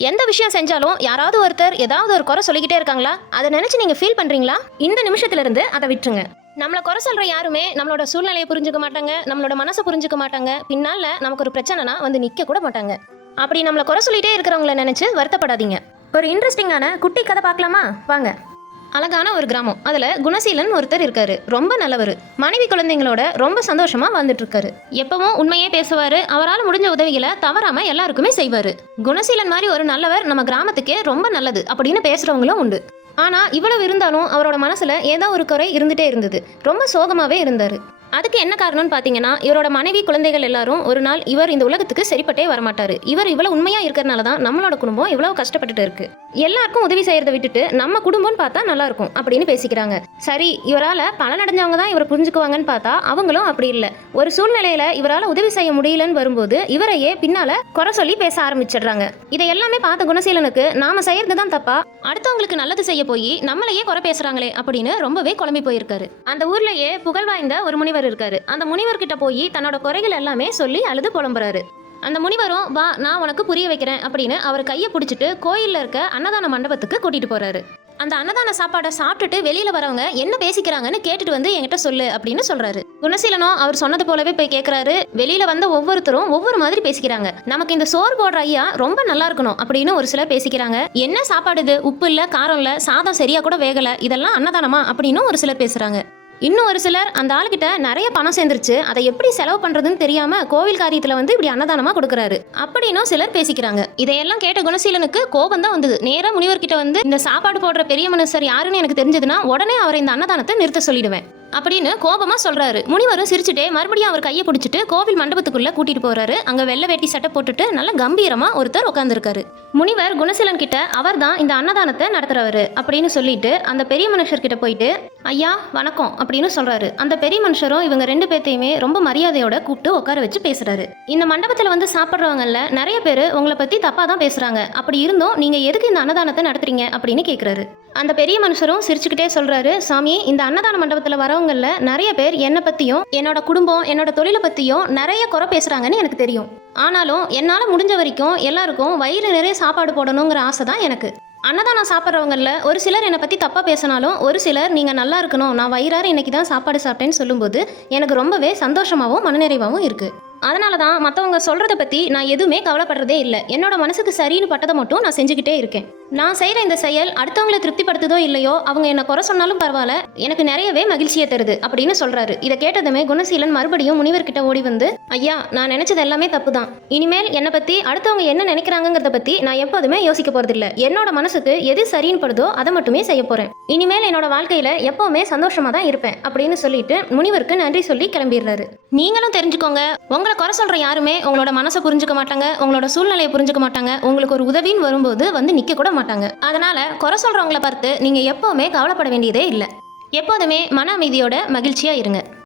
எந்த விஷயம் செஞ்சாலும் யாராவது ஒருத்தர் ஏதாவது ஒரு குறை சொல்லிக்கிட்டே இருக்காங்களா? அதை நினைச்சு நீங்க ஃபீல் பண்றீங்களா? இந்த நிமிஷத்துல இருந்து அதை விட்டுருங்க. நம்மளை குறை சொல்ற யாருமே நம்மளோட சூழ்நிலையை புரிஞ்சுக்க மாட்டாங்க நம்மளோட மனசை புரிஞ்சுக்க மாட்டாங்க. பின்னால நமக்கு ஒரு பிரச்சனைனா வந்து நிக்க கூட மாட்டாங்க. அப்படி நம்மளை குறை சொல்லிட்டே இருக்கிறவங்கள நினைச்சு வருத்தப்படாதீங்க. ஒரு இன்ட்ரெஸ்டிங்கான குட்டி கதை பார்க்கலாமா? வாங்க. அழகான ஒரு கிராமம். அதில் குணசீலன் ஒருத்தர் இருக்காரு. ரொம்ப நல்லவர். மனைவி குழந்தைங்களோட ரொம்ப சந்தோஷமாக வாழ்ந்துட்டு இருக்காரு எப்பவும் உண்மையே பேசுவார். அவரால் முடிஞ்ச உதவிகளை தவறாமல் எல்லாருக்குமே செய்வார். குணசீலன் மாதிரி ஒரு நல்லவர் நம்ம கிராமத்துக்கே ரொம்ப நல்லது அப்படின்னு பேசுகிறவங்களும் உண்டு. ஆனால் இவ்வளவு இருந்தாலும் அவரோட மனசில் ஏதோ ஒரு குறை இருந்துகிட்டே இருந்தது. ரொம்ப சோகமாகவே இருந்தார். அதுக்கு என்ன காரணம்னு பார்த்தீங்கன்னா இவரோட மனைவி குழந்தைகள் எல்லாரும் ஒரு நாள் இவர் இந்த உலகத்துக்கு சரிப்பட்டே வரமாட்டாரு. இவர் இவ்வளவு உண்மையா இருக்கிறனால தான் நம்மளோட குடும்பம் இவ்வளவு கஷ்டப்பட்டுட்டு இருக்கு. எல்லாருக்கும் உதவி செய்யறதை விட்டுட்டு நம்ம குடும்பம்னு பார்த்தா நல்லா இருக்கும் அப்படின்னு பேசிக்கிறாங்க. சரி இவரால பலனடைஞ்சவங்க தான் இவரை புரிஞ்சுக்குவாங்கன்னு பார்த்தா அவங்களும் அப்படி இல்லை. ஒரு சூழ்நிலையில இவரால உதவி செய்ய முடியலன்னு வரும்போது இவரையே பின்னால குறை சொல்லி பேச ஆரம்பிச்சிடுறாங்க. இதை எல்லாமே பார்த்த குணசீலனுக்கு நாம செய்யறது தான் தப்பா? அடுத்தவங்களுக்கு நல்லது செய்ய போய் நம்மளையே குறை பேசுறாங்களே அப்படின்னு ரொம்பவே குழம்பி போயிருக்காரு. அந்த ஊர்லயே புகழ் வாய்ந்த ஒரு முனிவர் இருக்காரு. அந்த முனிவர் கிட்ட போய் தன்னோட குறைகள் எல்லாமே சொல்லி அழுது புலம்புறாரு. அந்த முனிவரும் வா நான் உனக்கு புரிய வைக்கிறேன் அப்படின்னு அவர் கையை பிடிச்சிட்டு கோயிலில் இருக்க அன்னதான மண்டபத்துக்கு கூட்டிட்டு போறாரு. அந்த அன்னதான சாப்பாடை சாப்பிட்டுட்டு வெளியில வரவங்க என்ன பேசிக்கிறாங்கன்னு கேட்டுட்டு வந்து என்கிட்ட சொல்லு அப்படின்னு சொல்றாரு. குணசீலனும் அவர் சொன்னது போலவே போய் கேட்குறாரு வெளியில வந்த ஒவ்வொருத்தரும் ஒவ்வொரு மாதிரி பேசிக்கிறாங்க. நமக்கு இந்த சோறு போடுற ஐயா ரொம்ப நல்லா இருக்கணும் அப்படின்னு ஒரு சிலர் பேசிக்கிறாங்க. என்ன சாப்பாடு இது? உப்பு இல்ல காரம் இல்ல சாதம் சரியா கூட வேகல இதெல்லாம் அன்னதானமா? அப்படின்னு ஒரு சிலர் பேசுறாங்க. இன்னும் ஒரு சிலர் அந்த ஆளுகிட்ட நிறைய பணம் சேர்ந்துருச்சு. அதை எப்படி செலவு பண்ணுறதுன்னு தெரியாமல் கோவில் காரியத்தில் வந்து இப்படி அன்னதானமாக கொடுக்குறாரு. அப்படின்னும் சிலர் பேசிக்கிறாங்க. இதையெல்லாம் கேட்ட குணசீலனுக்கு கோபம் தான் வந்தது. நேராக முனிவர்கிட்ட வந்து இந்த சாப்பாடு போடுற பெரிய மனுஷர் யாருன்னு எனக்கு தெரிஞ்சதுன்னா உடனே அவரை இந்த அன்னதானத்தை நிறுத்த சொல்லிடுவேன். அப்படின்னு கோபமாக சொல்கிறாரு முனிவரும் சிரிச்சுட்டே மறுபடியும் அவர் கையை பிடிச்சிட்டு கோவில் மண்டபத்துக்குள்ளே கூட்டிட்டு போகிறாரு அங்கே வெள்ளை வேட்டி சட்டை போட்டுட்டு நல்ல கம்பீரமாக ஒருத்தர் உட்காந்துருக்காரு முனிவர் குணசீலன் கிட்ட அவர் தான் இந்த அன்னதானத்தை நடத்துறவரு அப்படின்னு சொல்லிட்டு அந்த பெரிய மனுஷர்கிட்ட போயிட்டு ஐயா வணக்கம் அப்படின்னு சொல்கிறாரு அந்த பெரிய மனுஷரும் இவங்க ரெண்டு பேர்த்தையுமே ரொம்ப மரியாதையோட கூப்பிட்டு உட்கார வச்சு பேசுகிறாரு இந்த மண்டபத்தில் வந்து சாப்பிட்றவங்கல்ல நிறைய பேர் உங்களை பற்றி தப்பாக தான் பேசுகிறாங்க அப்படி இருந்தும் நீங்கள் எதுக்கு இந்த அன்னதானத்தை நடத்துறீங்க அப்படின்னு கேட்குறாரு அந்த பெரிய மனுஷரும் சிரிச்சுக்கிட்டே சொல்றாரு சாமி இந்த அன்னதான மண்டபத்தில் வரவங்கல்ல நிறைய பேர் என்னை பத்தியும் என்னோட குடும்பம் என்னோட தொழிலை பத்தியும் நிறைய குறை பேசுறாங்கன்னு எனக்கு தெரியும். ஆனாலும் என்னால் முடிஞ்ச வரைக்கும் எல்லாருக்கும் வயிறு நிறைய சாப்பாடு போடணுங்கிற ஆசை தான் எனக்கு. அன்னதானம் சாப்பிட்றவங்களில் ஒரு சிலர் என்னை பற்றி தப்பாக பேசினாலும் ஒரு சிலர் நீங்கள் நல்லா இருக்கணும் நான் வயிறார இன்னைக்கு தான் சாப்பாடு சாப்பிட்டேன்னு சொல்லும்போது எனக்கு ரொம்பவே சந்தோஷமாகவும் மனநிறைவாகவும் இருக்குது அதனால தான் மற்றவங்க சொல்கிறத பற்றி நான் எதுவுமே கவலைப்படுறதே இல்லை. என்னோட மனசுக்கு சரின்னு பட்டதை மட்டும் நான் செஞ்சுக்கிட்டே இருக்கேன். நான் செய்கிற இந்த செயல் அடுத்தவங்களை திருப்திப்படுத்துதோ இல்லையோ அவங்க என்னை குறை சொன்னாலும் பரவாயில்ல எனக்கு நிறையவே மகிழ்ச்சியை தருது அப்படின்னு சொல்கிறாரு இதை கேட்டதுமே குணசீலன் மறுபடியும் முனிவர்கிட்ட ஓடி வந்து ஐயா நான் நினச்சது எல்லாமே தப்பு தான் இனிமேல் என்னை பற்றி அடுத்தவங்க என்ன நினைக்கிறாங்கங்கிறத பற்றி நான் எப்போதுமே யோசிக்க போகிறதில்ல என்னோட மனசுக்கு எது சரின்னு படுதோ அதை மட்டுமே செய்ய போகிறேன் இனிமேல் என்னோட வாழ்க்கையில் எப்போவுமே சந்தோஷமாக தான் இருப்பேன் அப்படின்னு சொல்லிட்டு முனிவருக்கு நன்றி சொல்லி கிளம்பிடுறாரு. நீங்களும் தெரிஞ்சுக்கோங்க உங்களை குறை சொல்கிற யாருமே உங்களோட மனசை புரிஞ்சுக்க மாட்டாங்க உங்களோட சூழ்நிலையை புரிஞ்சுக்க மாட்டாங்க. உங்களுக்கு ஒரு உதவின்னு வரும்போது வந்து நிற்க கூட மாட்டாங்க. அதனால குறை சொல்றவங்களை பார்த்து நீங்க எப்பவுமே கவலைப்பட வேண்டியதே இல்லை. எப்போதுமே மன அமைதியோட மகிழ்ச்சியா இருங்க.